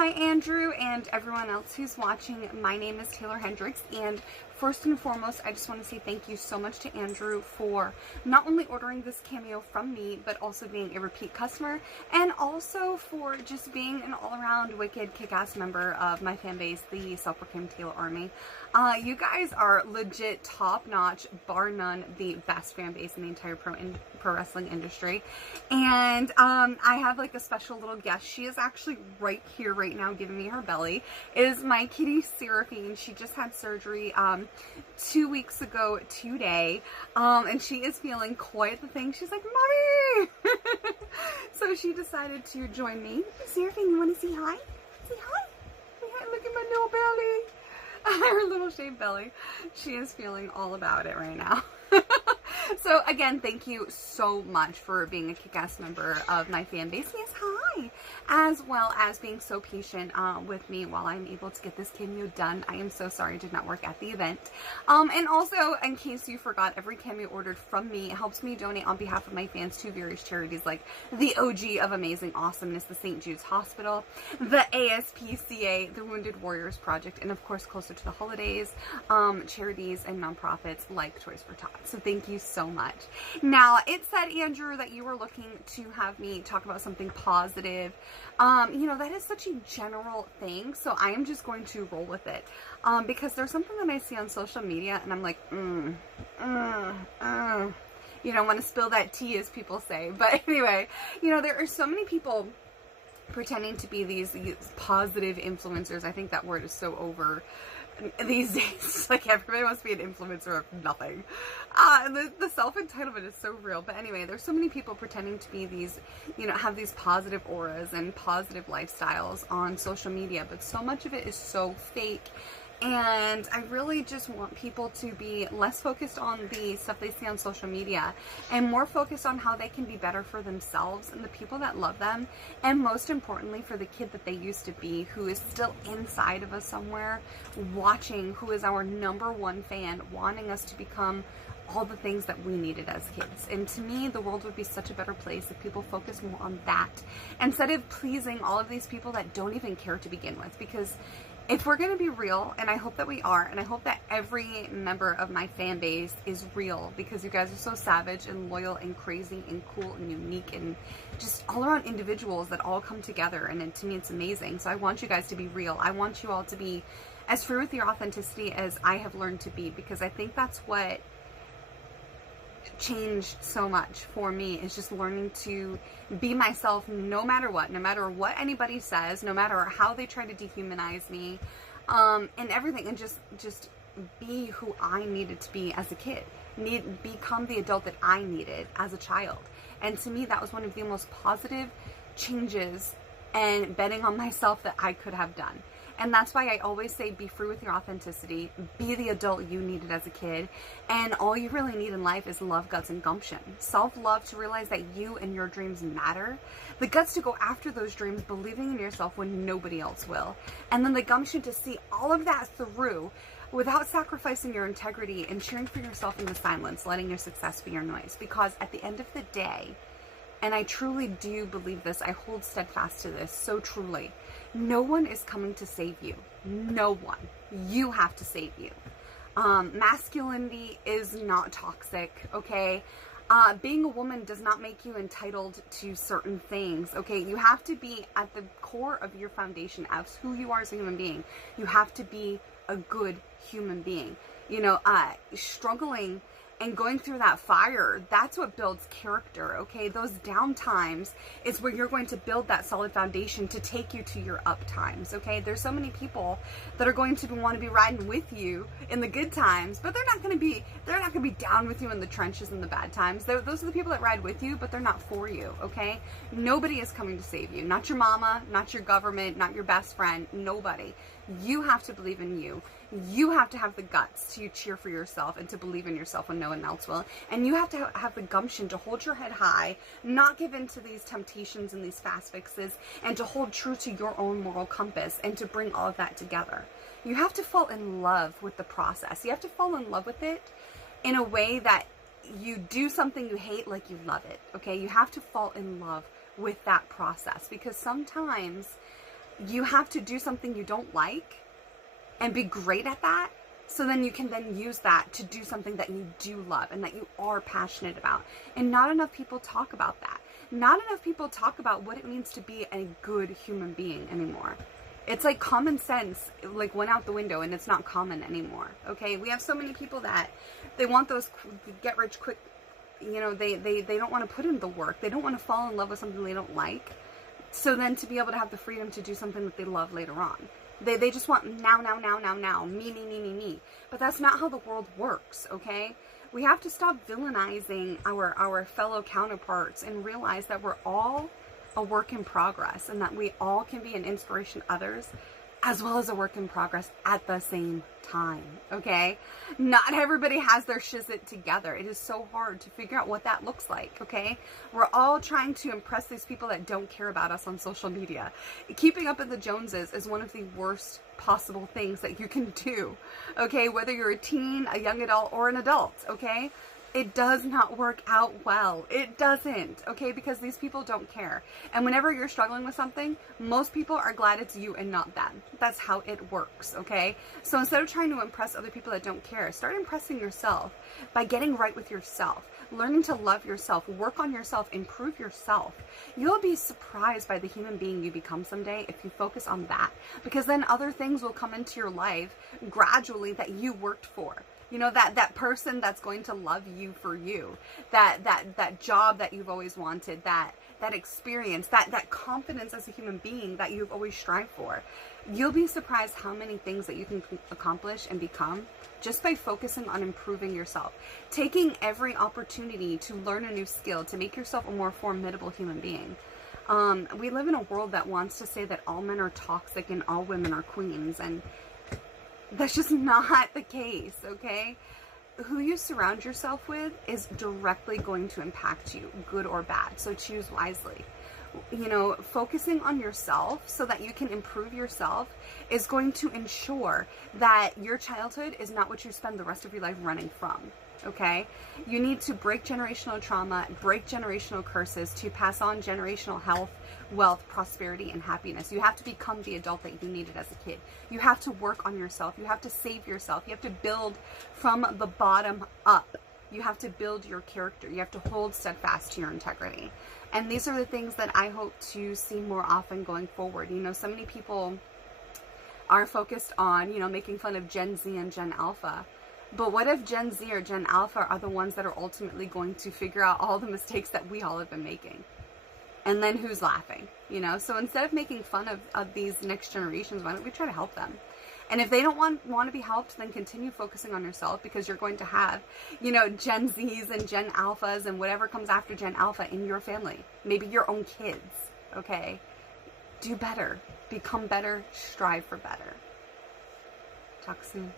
Hi Andrew and everyone else who's watching. My name is Taeler Hendrix, and first and foremost, I just want to say thank you so much to Andrew for not only ordering this cameo from me, but also being a repeat customer, and also for just being an all-around wicked kick-ass member of my fan base, the self-proclaimed Taeler Army. You guys are legit top-notch, bar none, the best fan base in the entire pro wrestling industry. And I have like a special little guest. She is actually right here right now giving me her belly. It is my kitty Seraphine. She just had surgery 2 weeks ago today, and she is feeling quite the thing. She's like, Mommy! So she decided to join me. Seraphine, you want to say hi? Say hi. Say hi. Look at my little belly. Her little shaved belly. She is feeling all about it right now. So again, thank you so much for being a kick-ass member of my fan base. Yes, hi! As well as being so patient with me while I'm able to get this cameo done. I am so sorry it did not work at the event. And also, in case you forgot, every cameo ordered from me helps me donate on behalf of my fans to various charities like the OG of Amazing Awesomeness, the St. Jude's Hospital, the ASPCA, the Wounded Warriors Project, and of course, closer to the holidays, charities and nonprofits like Toys for Tots. So thank you so much. Now, it said, Andrew, that you were looking to have me talk about something positive. You know, that is such a general thing, so I am just going to roll with it. Because there's something that I see on social media, and I'm like, you don't want to spill that tea, as people say. But anyway, you know, there are so many people pretending to be these positive influencers. I think that word is so over these days. Like, everybody wants to be an influencer of nothing. The self-entitlement is so real. But anyway, there's so many people pretending to be these, you know, have these positive auras and positive lifestyles on social media, but so much of it is so fake. And I really just want people to be less focused on the stuff they see on social media and more focused on how they can be better for themselves and the people that love them, and most importantly for the kid that they used to be, who is still inside of us somewhere watching, who is our #1 fan, wanting us to become all the things that we needed as kids. And to me, the world would be such a better place if people focus more on that instead of pleasing all of these people that don't even care to begin with. Because if we're going to be real, and I hope that we are, and I hope that every member of my fan base is real, because you guys are so savage and loyal and crazy and cool and unique and just all around individuals that all come together, and to me it's amazing. So I want you guys to be real. I want you all to be as free with your authenticity as I have learned to be, because I think that's what changed so much for me, is just learning to be myself no matter what anybody says, no matter how they try to dehumanize me, and everything, and just be who I needed to be as a kid, become the adult that I needed as a child. And to me, that was one of the most positive changes and betting on myself that I could have done. And that's why I always say, be free with your authenticity, be the adult you needed as a kid, and all you really need in life is love, guts, and gumption. Self-love, to realize that you and your dreams matter, the guts to go after those dreams, believing in yourself when nobody else will, and then the gumption to see all of that through without sacrificing your integrity and cheering for yourself in the silence, letting your success be your noise. Because at the end of the day, and I truly do believe this, I hold steadfast to this so truly, no one is coming to save you. No one. You have to save you. Masculinity is not toxic, okay? Being a woman does not make you entitled to certain things, okay? You have to be at the core of your foundation as who you are as a human being. You have to be a good human being. You know, struggling and going through that fire, that's what builds character, okay? Those down times is where you're going to build that solid foundation to take you to your up times, okay? There's so many people that are going to want to be riding with you in the good times, but they're not going to be down with you in the trenches in the bad times. Those are the people that ride with you, but they're not for you, okay? Nobody is coming to save you. Not your mama, not your government, not your best friend, nobody. You have to believe in you. You have to have the guts to cheer for yourself and to believe in yourself when no one else will. And you have to have the gumption to hold your head high, not give in to these temptations and these fast fixes, and to hold true to your own moral compass and to bring all of that together. You have to fall in love with the process. You have to fall in love with it in a way that you do something you hate like you love it, okay? You have to fall in love with that process, because sometimes you have to do something you don't like and be great at that. So then you can then use that to do something that you do love and that you are passionate about. And not enough people talk about that. Not enough people talk about what it means to be a good human being anymore. It's like common sense, like, went out the window, and it's not common anymore. Okay, we have so many people that they want those get rich quick. You know, they don't want to put in the work. They don't want to fall in love with something they don't like. So then to be able to have the freedom to do something that they love later on. They just want now, me. But that's not how the world works, okay? We have to stop villainizing our fellow counterparts and realize that we're all a work in progress, and that we all can be an inspiration to others as well as a work in progress at the same time, okay? Not everybody has their shizit together. It is so hard to figure out what that looks like, okay? We're all trying to impress these people that don't care about us on social media. Keeping up with the Joneses is one of the worst possible things that you can do, okay? Whether you're a teen, a young adult, or an adult, okay? It does not work out well. It doesn't, okay? Because these people don't care. And whenever you're struggling with something, most people are glad it's you and not them. That's how it works, okay? So instead of trying to impress other people that don't care, start impressing yourself by getting right with yourself, learning to love yourself, work on yourself, improve yourself. You'll be surprised by the human being you become someday if you focus on that, because then other things will come into your life gradually that you worked for. You know, that person that's going to love you for you, that job that you've always wanted, that experience, that confidence as a human being that you've always strived for. You'll be surprised how many things that you can accomplish and become just by focusing on improving yourself. Taking every opportunity to learn a new skill, to make yourself a more formidable human being. We live in a world that wants to say that all men are toxic and all women are queens, and that's just not the case, okay? Who you surround yourself with is directly going to impact you, good or bad, so choose wisely. You know, focusing on yourself so that you can improve yourself is going to ensure that your childhood is not what you spend the rest of your life running from, okay? You need to break generational trauma, break generational curses to pass on generational health, wealth, prosperity, and happiness. You have to become the adult that you needed as a kid. You have to work on yourself. You have to save yourself. You have to build from the bottom up. You have to build your character. You have to hold steadfast to your integrity. And these are the things that I hope to see more often going forward. You know, so many people are focused on, you know, making fun of Gen Z and Gen Alpha. But what if Gen Z or Gen Alpha are the ones that are ultimately going to figure out all the mistakes that we all have been making? And then who's laughing, you know? So instead of making fun of these next generations, why don't we try to help them? And if they don't want to be helped, then continue focusing on yourself, because you're going to have, you know, Gen Zs and Gen Alphas and whatever comes after Gen Alpha in your family. Maybe your own kids, okay? Do better. Become better. Strive for better. Talk soon.